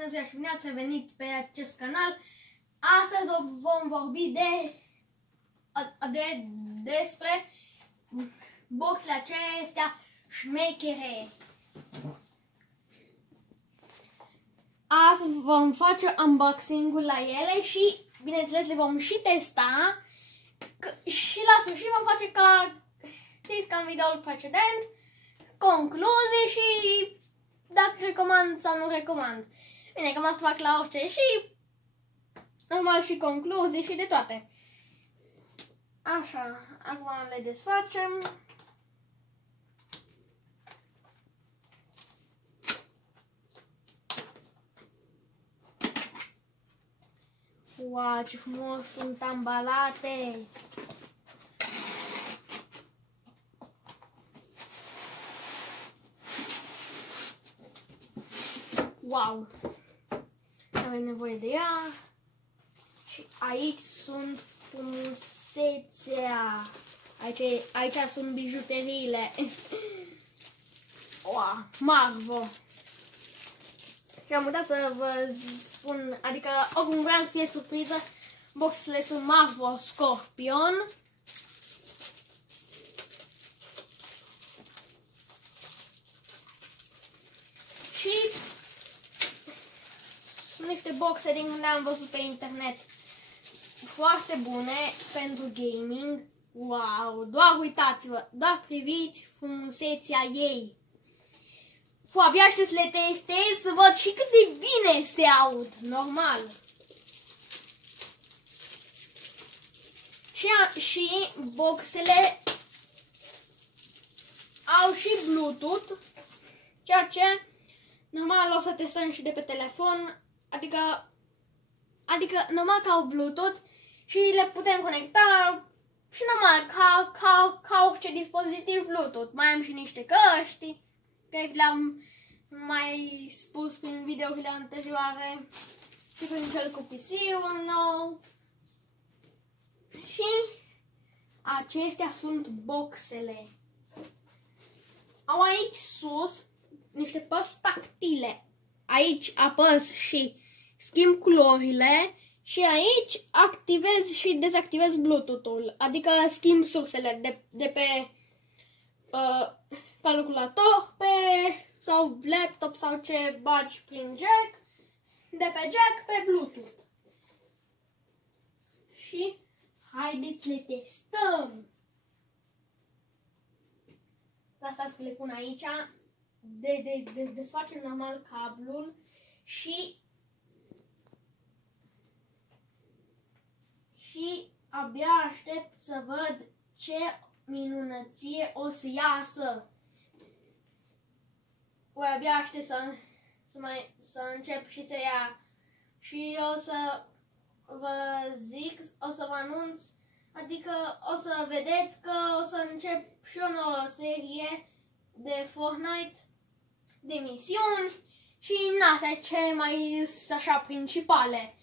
Bună ziua și bine ați revenit pe acest canal. Astăzi vom vorbi despre boxele acestea șmechere. Astăzi vom face unboxing-ul la ele și, bineînțeles, le vom și testa. Și la sfârșit vom face ca în videoul precedent, concluzii și dacă recomand sau nu recomand. Bine, cam asta fac la orice și normal și concluzii și de toate. Așa, acum le desfacem. Wow, ce frumos sunt ambalate! Wow! Avem nevoie de ea. Și aici sunt frumusețea. Aici sunt bijuteriile. Wow! Marvo! Și am uitat să vă spun, adică oricum vreau să fie surpriză, boxele sunt Marvo Scorpion. Și sunt niște boxe din unde am văzut pe internet foarte bune pentru gaming. Wow, doar uitați-vă, doar priviți frumusețea ei. Abia aștept să le testez, să văd și cât de bine se aud, normal. Și boxele au și Bluetooth, ceea ce normal o să testăm și de pe telefon, adică normal că au Bluetooth și le putem conecta și normal ca orice dispozitiv Bluetooth. Mai am și niște căști, că le-am mai spus prin videourile anterioare și prin cel cu PC-ul nou. Și acestea sunt boxele. Au aici sus niște părți tactile. Aici apăs și schimb culorile și aici activez și dezactivez Bluetooth-ul. Adică schimb sursele de pe calculator sau laptop sau ce bagi prin jack, de pe jack pe Bluetooth. Și haideți le testăm. Asta să le pun aici, desfacem normal cablul și abia aștept să văd ce minunăție o să iasă. Abia aștept să încep și să ia. Și o să vă zic, o să vă anunț, adică o să vedeți că o să încep și o nouă serie de Fortnite, de misiuni și n-astea cele mai așa principale.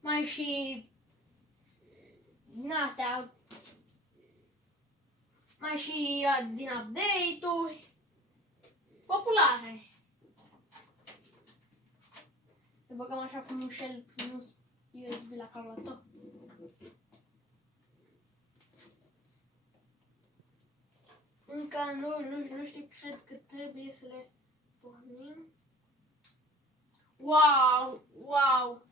Mai și n-astea, mai și din update-uri populare. Le băgăm așa frumușel plus USB la calculator. Încă nu știu, cred că trebuie să le pornim. Wow! Wow!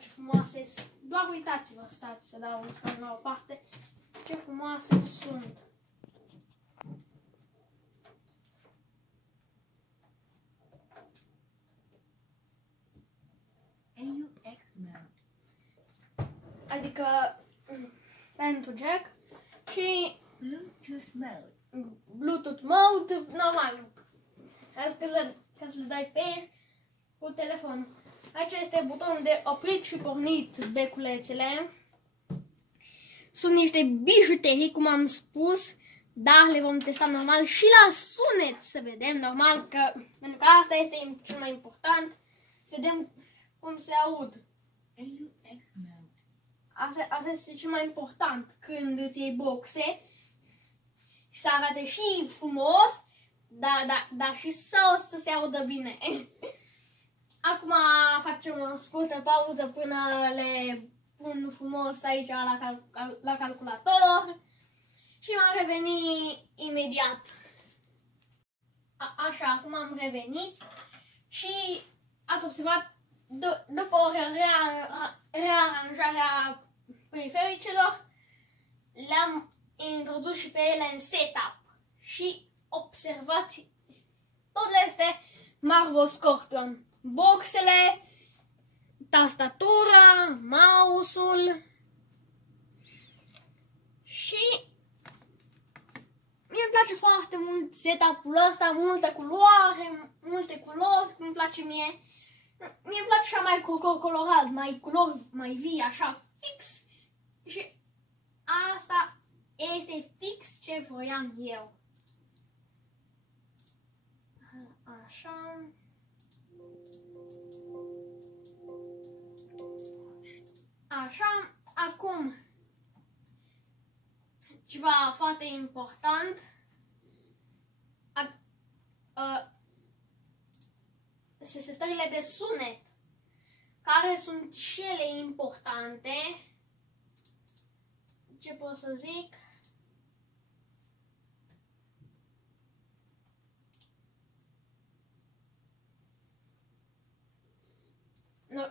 Ce frumoase sunt. Doar uitați-vă, stați să dau un scan la o parte. Ce frumoase sunt. AUX mode. Adică pentru jack și Bluetooth mode normal. Ca să le dai pe cu telefonul. Aici este butonul de oprit și pornit beculețele. Sunt niște bijuterii, cum am spus, dar le vom testa normal și la sunet să vedem, normal, pentru că asta este cel mai important. Vedem cum se aud. Asta este cel mai important când îți iei boxe. și să arate și frumos, dar și să se audă bine. Acum facem o scurtă pauză până le pun frumos aici la calculator și vom reveni imediat. Așa, acum am revenit și ați observat, după o rearanjare a perifericelor, le-am introdus și pe ele în setup. Și observați, tot este Marvel Scorpion. Boxele, tastatura, mouse-ul și mie îmi place foarte mult setup-ul ăsta, multe culori, îmi place mie. Mie îmi place așa mai colorat, mai culori, mai vii, așa, fix. Și asta este fix ce voiam eu. Așa. Așa, acum ceva foarte important. Setările de sunet, care sunt și ele importante. Ce pot să zic?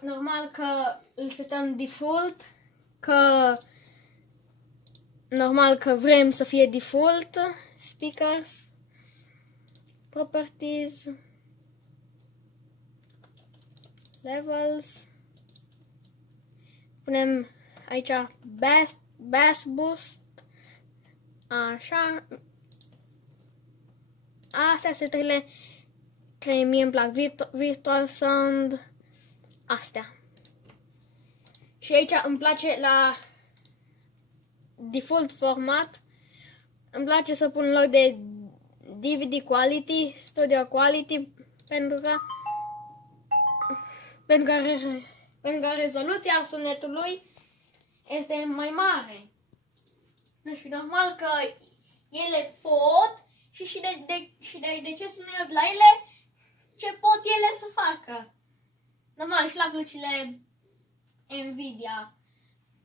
Normal că îl setăm default, normal că vrem să fie default, speakers, properties, levels, punem aici bass boost, așa, astea setările care mie îmi plac, virtual sound, astea. Și aici îmi place la default format, îmi place să pun loc de DVD quality, studio quality, pentru că rezoluția sunetului este mai mare. Deci normal că ele pot și de ce sunet la ele, ce pot ele să facă. Normal, și la plăcile Nvidia.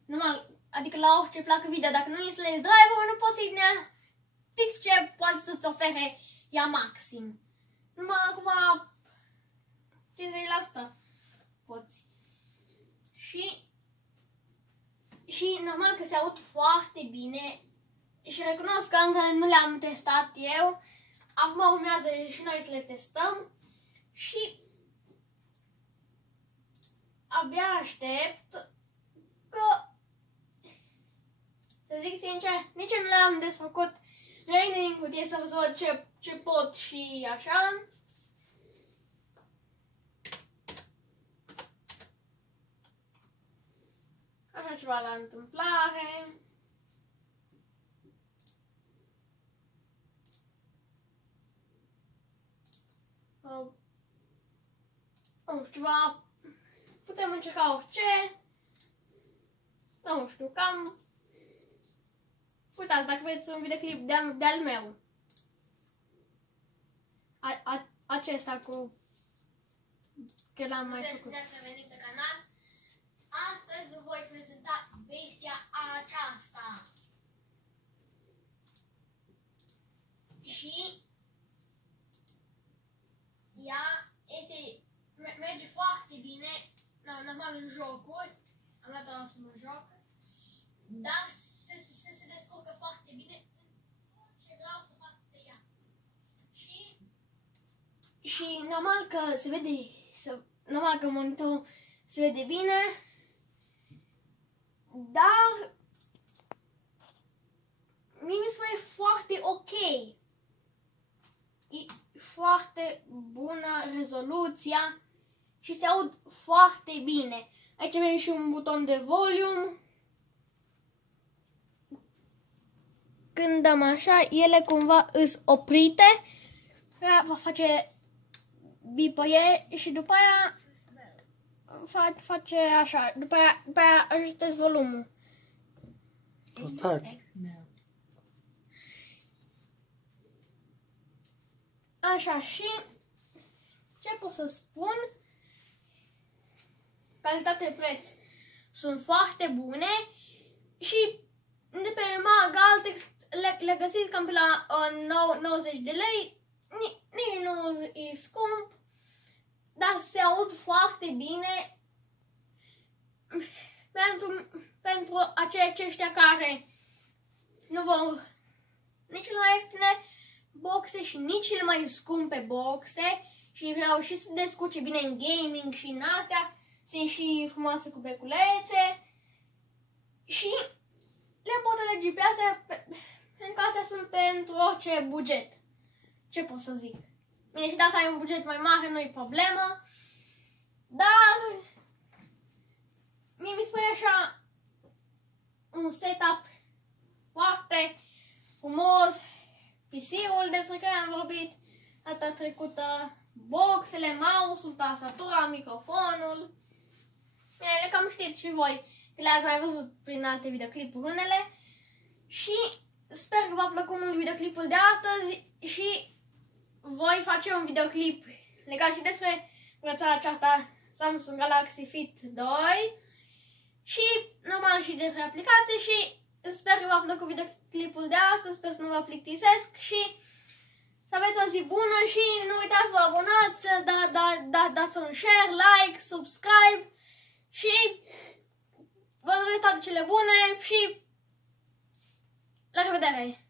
Normal, adică la orice placă video, dacă nu instalezi driver, nu poți să-i dea fix ce poate să-ți ofere ea maxim. Numai acum 50% poți. Și normal că se aud foarte bine și recunosc că încă nu le-am testat eu. Acum urmează și noi să le testăm și abia aștept că, să zic sincer, nici nu le-am desfăcut training cu tine să văd ce pot și așa. Așa ceva la întâmplare. Nu știu, ceva. Putem încerca orice. Nu știu, cam. Uitați, dacă vreți un videoclip de-al meu. Acesta cu că l-am mai făcut. Bine ați revenit pe canal. Astăzi vă voi prezenta bestia aceasta. Și ea merge foarte bine, normal în jocuri, am luat-o să mă joc, dar se descurcă foarte bine în tot ce vreau să fac pe ea. Și normal că se vede, normal că monitorul se vede bine, dar mie mi se pare foarte ok. E foarte bună rezoluția și se aud foarte bine. Aici avem și un buton de volume. Când dăm așa, ele cumva îs oprite. Va face bipăie și după aia face așa. După aia ajustezi volumul. Așa, și ce pot să spun? Calitate-preț sunt foarte bune și de pe Magaltex le găsiți cam pe la 90 de lei, nici nu e scump, dar se aud foarte bine pentru aceștia care nu vor nici la ieftine boxe și nici cele mai scumpe boxe și vreau și să descurce bine în gaming și în astea, sunt și frumoase cu beculețe și le pot alege pe astea, pentru că astea sunt pentru orice buget. Ce pot să zic? Bine, și dacă ai un buget mai mare, nu e problemă, dar mie mi se pare așa un setup foarte frumos, PC-ul despre care am vorbit data trecută, boxele, mouse-ul, tastatura, microfonul. Le cam știți și voi, că le-ați mai văzut prin alte videoclipuri unele. Și sper că v-a plăcut mult videoclipul de astăzi și voi face un videoclip legat și despre brățara aceasta Samsung Galaxy Fit 2 și normal și despre aplicație și sper că v-a plăcut videoclipul de astăzi, sper să nu vă plictisesc și să aveți o zi bună și nu uitați să vă abonați, dați un share, like, subscribe și vă doresc toate cele bune și la revedere!